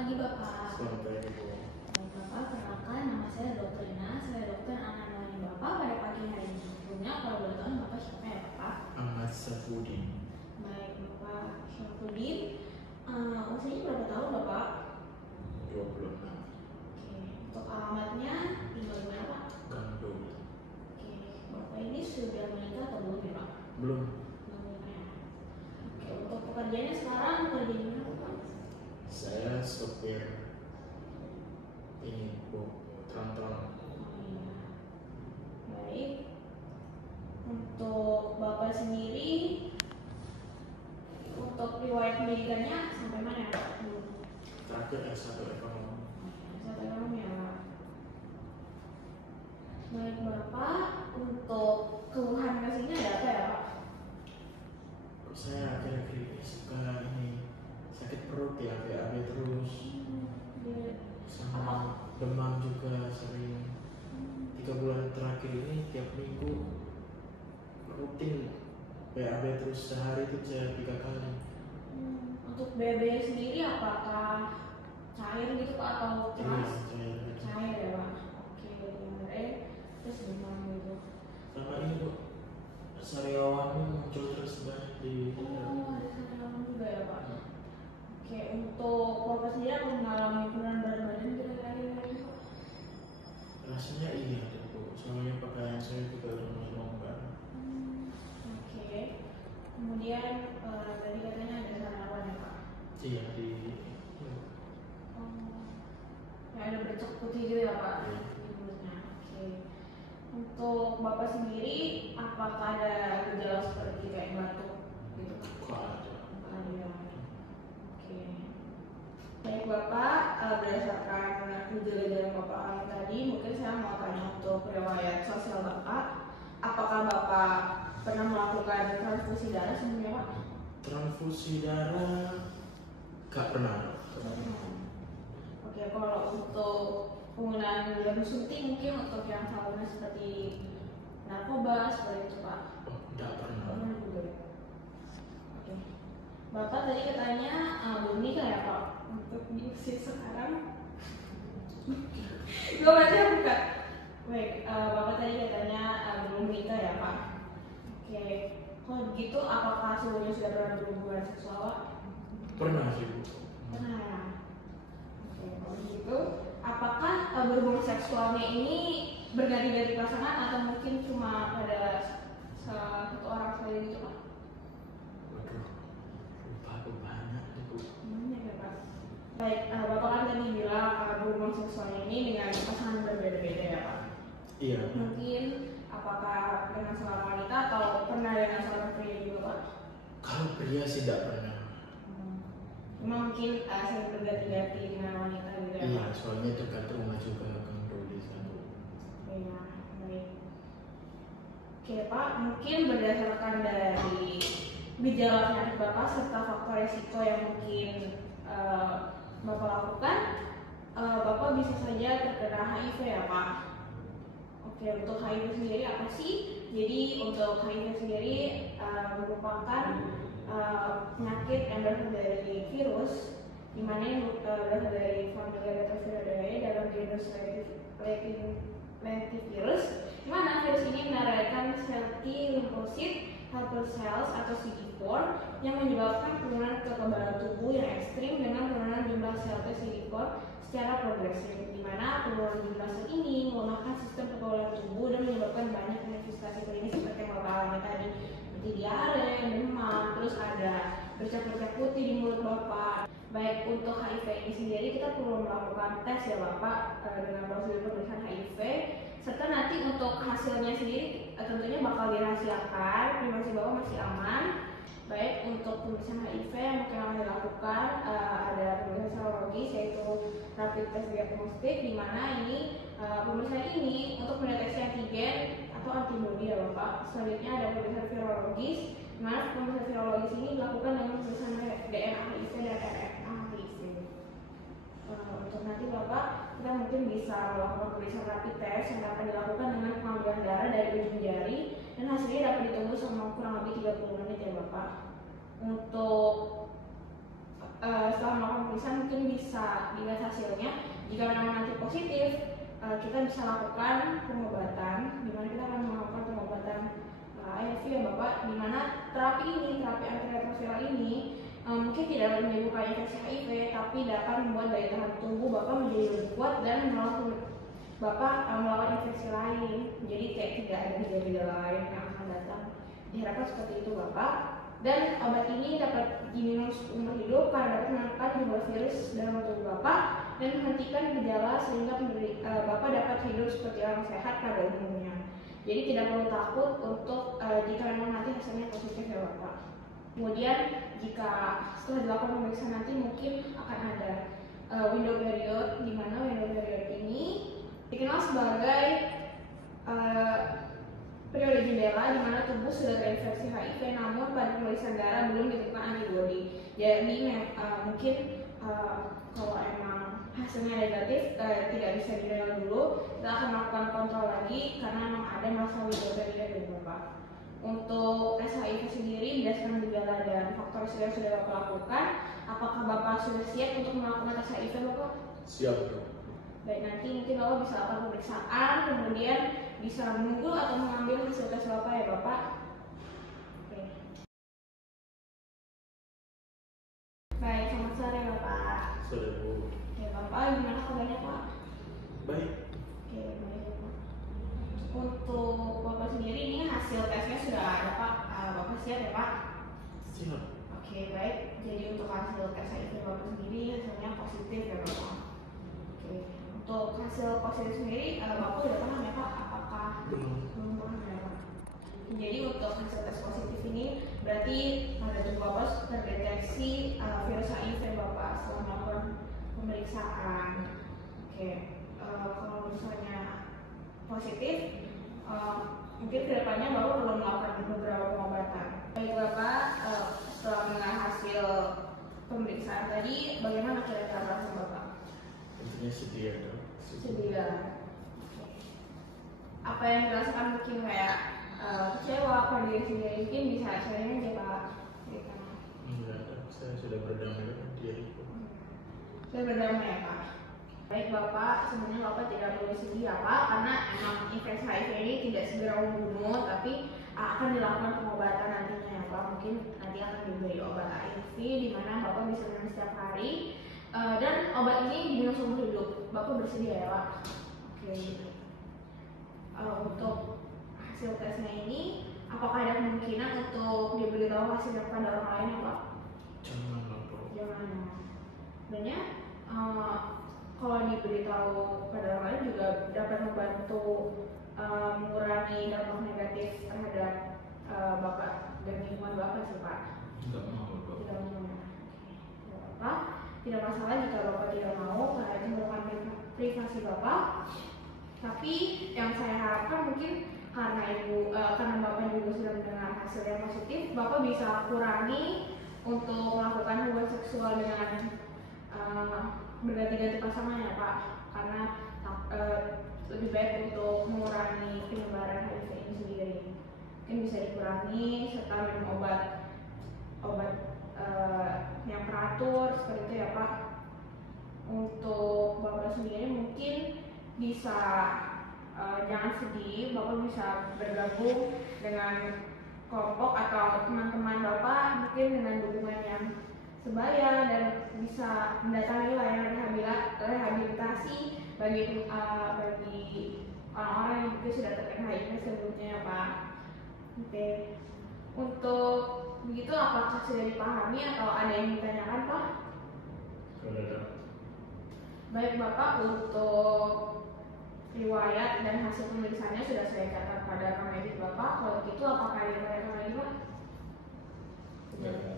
pagi Bapak. Selamat pagi Bu. Baik Bapak, perkenalkan nama saya Dr. Ina. Saya dokter anak melayani Bapak pada pagi hari ini. Sebelumnya kalau boleh tahu Bapak siapa ya Bapak? Ahmad Safudin. Baik Bapak Syafruddin. Usianya berapa tahun Bapak? 26. Oke. Untuk alamatnya tinggal di mana Pak? Gandul. Oke. Bapak ini sudah menikah atau belum ya Pak? Belum. Belum ya. Oke. Untuk pekerjaannya sekarang kerja di mana Pak? Saya sopir ini Bu, tram-tram. Oh iya. Baik. Untuk Bapak sendiri, untuk riwayat pendidikannya sampai mana ya Pak? Terakhir S1 ekonomi. Satu orang ya Pak. Baik Bapak, untuk keluhan kesini ada apa ya Pak? Saya akhir-akhir ini suka ini sakit perut ya, BAB terus, sama demam juga sering. 3 bulan terakhir ini tiap minggu rutin BAB terus, sehari itu bisa 3 kali. Untuk BB sendiri apakah cair gitu Pak atau keras? Cair ya Pak. Oke, diare terus demam gitu. Sama ini Bu, sariawannya muncul terus banyak di Oh, ada sariawan juga ya Pak. Oke, untuk Bapak sendiri apa mengalami penurunan berat badan kira-kira ini Pak? rasanya iya deh Bu, soalnya pakaian saya juga longgar. Oke. Kemudian tadi katanya ada sariawan ya Pak. Iya di Ya, ada bercak putih gitu ya Pak Iya. di mulutnya. Oke. Untuk Bapak sendiri apakah ada gejala seperti kayak batuk gitu Pak? kok ada. Ada. Oke. Baik Bapak, berdasarkan gejala-gejala Bapak alami tadi, mungkin saya mau tanya untuk riwayat sosial Bapak. Apakah Bapak pernah melakukan transfusi darah sebelumnya Pak? Transfusi darah gak pernah. Oke, kalau untuk penggunaan jarum suntik mungkin untuk yang salahnya seperti narkoba seperti itu Pak. Oh, gak pernah. Pernah juga ya. Oke. Bapak tadi katanya belum nikah ya Pak? Untuk di usia sekarang? Gak baca bukan? Baik, Bapak tadi katanya belum nikah ya Pak? Oke. Kalau gitu apakah sebelumnya sudah pernah berhubungan seksual Pak? Pernah sih Bu. Pernah ya. Oke, kalau gitu, apakah berhubungan seksualnya ini berganti-ganti pasangan atau mungkin cuma pada satu orang saja gitu Pak? Waduh, lupa banyak deh Bu. Banyak ya Pak. Baik, Bapak kan tadi bilang berhubungan seksualnya ini dengan pasangan berbeda-beda ya Pak. Iya. Mungkin apakah dengan seorang wanita atau pernah dengan seorang pria juga Pak? Kalau pria sih gak pernah. Cuma mungkin sering berganti-ganti dengan wanita gitu ya Iya, Pak? soalnya dekat rumah juga Kang Rudi satu. Iya, baik. Oke Pak, mungkin berdasarkan dari gejala penyakit Bapak serta faktor resiko yang mungkin Bapak lakukan, Bapak bisa saja terkena HIV ya Pak. Oke, untuk HIV sendiri apa sih? Jadi untuk HIV sendiri merupakan penyakit yang berasal dari virus, di mana yang berasal dari familia Retrovirudeae dalam genus lentivirus, di mana virus ini menargetkan sel T limfosit helper cells atau CD4 yang menyebabkan penurunan kekebalan tubuh yang ekstrim dengan penurunan jumlah sel T CD4 secara progresif, di mana penurunan jumlah sel ini melemahkan sistem kekebalan tubuh dan menyebabkan banyak manifestasi klinis seperti yang Bapak alami tadi, seperti diare, demam, terus ada bercak-bercak putih di mulut Bapak. Baik, untuk HIV ini sendiri kita perlu melakukan tes ya Bapak dengan prosedur pemeriksaan HIV, serta nanti untuk hasilnya sendiri tentunya bakal dirahasiakan, privasi Bapak masih aman. Baik, untuk pemeriksaan HIV yang mungkin akan dilakukan ada pemeriksaan serologis yaitu rapid test diagnostik, di mana ini pemeriksaan ini untuk mendeteksi antigen atau antibodi ya Bapak. Selanjutnya ada pemeriksaan virologis, di mana pemeriksaan virologis ini dilakukan dengan pemeriksaan DNA HIV dan RNA HIV. Untuk nanti Bapak, kita mungkin bisa melakukan pemeriksaan rapid test yang dapat dilakukan dengan pengambilan darah dari ujung jari dan hasilnya dapat ditunggu selama kurang lebih 30 menit ya Bapak. Untuk setelah melakukan pemeriksaan mungkin bisa dilihat hasilnya. Jika memang nanti positif, kita bisa lakukan pengobatan, di mana kita akan melakukan pengobatan ARV ya Bapak, di mana terapi antiretroviral ini mungkin tidak menyembuhkan infeksi HIV, tapi dapat membuat daya tahan tubuh Bapak menjadi lebih kuat dan melawan infeksi lain. Jadi kayak tidak ada gejala lain yang akan datang. Diharapkan seperti itu Bapak. Dan obat ini dapat diminum seumur hidup karena dapat menekan jumlah virus dalam tubuh Bapak dan menghentikan gejala sehingga Bapak dapat hidup seperti orang sehat pada umumnya. Jadi tidak perlu takut untuk jika memang nanti hasilnya positif ya Bapak. Kemudian jika setelah dilakukan pemeriksaan nanti mungkin akan ada window period, di mana window period ini dikenal sebagai periode jendela di mana tubuh sudah terinfeksi HIV namun pada pemeriksaan darah belum ditemukan antibodi. Jadi mungkin kalau emang hasilnya negatif tidak bisa direl dulu, kita akan melakukan kontrol lagi karena memang ada masa window period di Bapak. Untuk tes HIV sendiri berdasarkan gejala dan faktor risiko yang sudah Bapak lakukan, apakah Bapak sudah siap untuk melakukan tes HIV Bapak? Siap bro. Baik, nanti mungkin Bapak bisa lakukan pemeriksaan, kemudian bisa menunggu atau mengambil hasil tes Bapak ya Bapak. Oke. Baik, selamat sore Bapak. Sore Bu. Oke Bapak, gimana kabarnya Pak? Baik. Oke, baik Bapak. Untuk Bapak sendiri ini hasil tesnya sudah ada Pak. Bapak siap ya Pak? Siap. Oke, baik. Jadi untuk hasil tes HIV Bapak sendiri hasilnya positif ya Bapak. Oke. Untuk hasil positif sendiri Bapak sudah paham ya Pak? Apakah belum paham ya Pak? Jadi untuk hasil tes positif ini berarti pada tubuh Bapak terdeteksi virus HIV Bapak setelah melakukan pemeriksaan. Oke. Kalau misalnya positif, mungkin kedepannya Bapak perlu melakukan beberapa pengobatan. Baik Bapak, setelah mendengar hasil pemeriksaan tadi, bagaimana kira-kira perasaan Bapak? Tentunya sedia dong. Sedia. Apa yang dirasakan mungkin kayak kecewa, pada diri sendiri, mungkin bisa sharing aja Pak. Enggak ada, saya sudah berdamai dengan diriku. Sudah berdamai ya Pak. Baik Bapak, sebenarnya Bapak tidak perlu sedih ya Pak, karena emang infeksi HIV ini tidak segera membunuh, tapi akan dilakukan pengobatan nantinya ya Pak. Mungkin nanti akan diberi obat ARV di mana Bapak bisa minum setiap hari. Dan obat ini diminum seumur hidup. Bapak bersedia ya Pak? Oke. Untuk hasil tesnya ini, apakah ada kemungkinan untuk diberitahu hasilnya kepada orang lain ya Pak? Jangan lah bro. Jangan. Sebenarnya kalau diberitahu pada orang lain juga dapat membantu mengurangi dampak negatif terhadap Bapak dan lingkungan Bapak sih Pak. Enggak mau bro. Tidak mau. Tidak apa. Tidak masalah jika Bapak tidak mau, karena itu merupakan privasi Bapak. Tapi yang saya harapkan mungkin karena Bapak juga sudah mendengar hasil yang positif, Bapak bisa kurangi untuk melakukan hubungan seksual dengan berganti-ganti pasangan ya Pak, karena lebih baik untuk mengurangi penyebaran HIV ini sendiri. Mungkin bisa dikurangi serta minum obat yang teratur seperti itu ya Pak. Untuk Bapak sendiri mungkin bisa jangan sedih, Bapak bisa bergabung dengan kelompok atau teman-teman Bapak mungkin dengan dukungan yang sebaya dan bisa mendatangi layanan rehabilitasi bagi orang-orang yang mungkin sudah terkena HIV sebelumnya ya Pak. Oke. Untuk begitu apakah sudah dipahami atau ada yang ditanyakan Pak? Sudah. Baik Bapak, untuk riwayat dan hasil pemeriksaannya sudah saya catat pada rekening Bapak. Kalau begitu apakah ada yang ditanyakan lagi Pak? Enggak.